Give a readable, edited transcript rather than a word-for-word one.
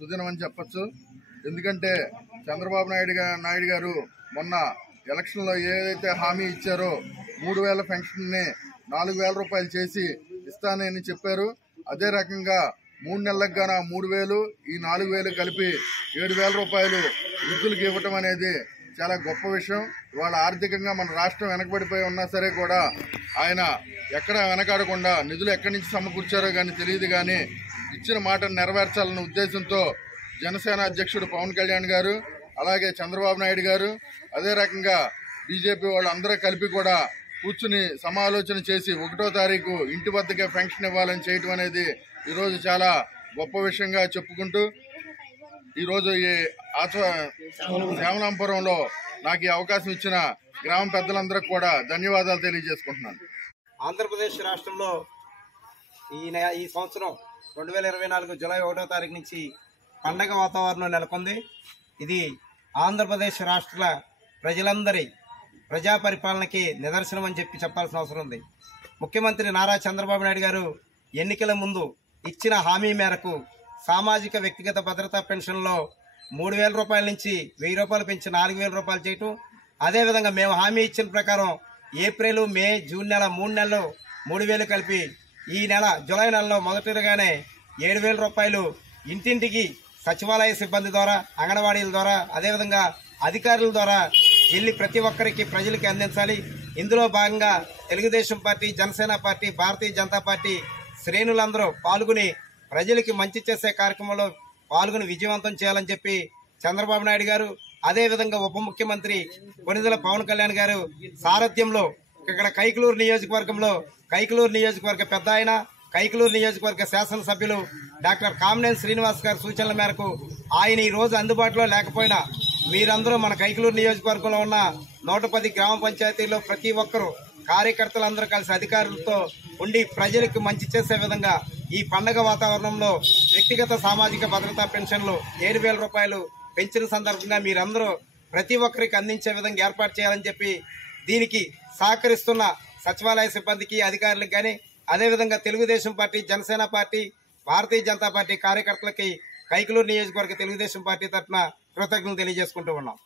సుదినం అని చెప్పచ్చు. ఎందుకంటే చంద్రబాబు నాయుడు గారు మొన్న ఎలక్షన్లో ఏదైతే హామీ ఇచ్చారో 3,000 పెన్షన్ని 4,000 రూపాయలు చేసి ఇస్తానని చెప్పారు. అదే రకంగా 3 నెలలకు గాన 3,000 ఈ 4,000 కలిపి 7,000 రూపాయలు వృద్ధులకు ఇవ్వటం అనేది చాలా గొప్ప విషయం. ఇవాళ ఆర్థికంగా మన రాష్ట్రం వెనకబడిపోయి ఉన్నా సరే కూడా ఆయన ఎక్కడ వెనకాడకుండా నిధులు ఎక్కడి నుంచి సమకూర్చారో కానీ తెలియదు, కానీ ఇచ్చిన మాటను నెరవేర్చాలన్న ఉద్దేశంతో జనసేన అధ్యక్షుడు పవన్ కళ్యాణ్ గారు, అలాగే చంద్రబాబు నాయుడు గారు, అదే రకంగా బీజేపీ వాళ్ళందరూ కలిపి కూడా కూర్చుని సమాలోచన చేసి 1వ తారీఖు ఇంటి వద్దకే పెన్షన్ ఇవ్వాలని చేయటం అనేది ఈరోజు చాలా గొప్ప విషయంగా చెప్పుకుంటూ, ఈరోజు ఈ శ్యామలాంపురంలో నాకు ఈ అవకాశం ఇచ్చిన గ్రామ పెద్దలందరికీ కూడా ధన్యవాదాలు తెలియజేసుకుంటున్నాను. ఆంధ్రప్రదేశ్ రాష్ట్రంలో ఈ సంవత్సరం 2024 జూలై 1వ తారీఖు నుంచి పండగ వాతావరణం నెలకొంది. ఇది ఆంధ్రప్రదేశ్ రాష్ట్ర ప్రజలందరి ప్రజా పరిపాలనకి నిదర్శనం అని చెప్పాల్సిన అవసరం ఉంది. ముఖ్యమంత్రి నారా చంద్రబాబు నాయుడు గారు ఎన్నికల ముందు ఇచ్చిన హామీ మేరకు సామాజిక వ్యక్తిగత భద్రతా పెన్షన్లో 3,000 రూపాయల నుంచి 1,000 రూపాయలు పెంచి 4,000 రూపాయలు చేయటం, అదేవిధంగా మేము హామీ ఇచ్చిన ప్రకారం ఏప్రిల్, మే, జూన్ నెల 3 నెలలు 3,000 కలిపి ఈ నెల జూలై నెలలో మొదటిగానే 7,000 రూపాయలు ఇంటింటికి సచివాలయ సిబ్బంది ద్వారా, అంగన్వాడీల ద్వారా, అదేవిధంగా అధికారుల ద్వారా వెళ్లి ప్రతి ఒక్కరికి ప్రజలకి అందించాలి. ఇందులో భాగంగా Telugu Desam party, Janasena party, Bharatiya Janata party శ్రేణులందరూ పాల్గొని ప్రజలకి మంచి చేసే కార్యక్రమంలో పాల్గొని విజయవంతం చేయాలని చెప్పి చంద్రబాబు నాయుడు గారు, అదేవిధంగా ఉప ముఖ్యమంత్రి కొనిదెల పవన్ కళ్యాణ్ గారు సారథ్యంలో ఇక్కడ కైకలూరు నియోజకవర్గ పెద్ద ఆయన, కైకలూరు నియోజకవర్గ శాసనసభ్యులు డాక్టర్ కామినేని శ్రీనివాస్ గారి సూచనల మేరకు ఆయన ఈ రోజు అందుబాటులో లేకపోయినా మీరందరూ మన కైకలూరు నియోజకవర్గంలో ఉన్న 110 గ్రామ పంచాయతీల్లో ప్రతి ఒక్కరూ కార్యకర్తలందరూ కలిసి అధికారులతో ఉండి ప్రజలకు మంచి చేసే విధంగా ఈ పండగ వాతావరణంలో వ్యక్తిగత సామాజిక భద్రతా పెన్షన్లు 7,000 రూపాయలు పెంచిన సందర్భంగా మీరందరూ ప్రతి ఒక్కరికి అందించే విధంగా ఏర్పాటు చేయాలని చెప్పి దీనికి సహకరిస్తున్న సచివాలయ సిబ్బందికి, అధికారులకు కానీ, అదేవిధంగా Telugu Desam party, Janasena party, Bharatiya Janata party కార్యకర్తలకి కైకలూరు నియోజకవర్గ తెలుగుదేశం పార్టీ తరఫున కృతజ్ఞతలు తెలియజేసుకుంటూ ఉన్నాం.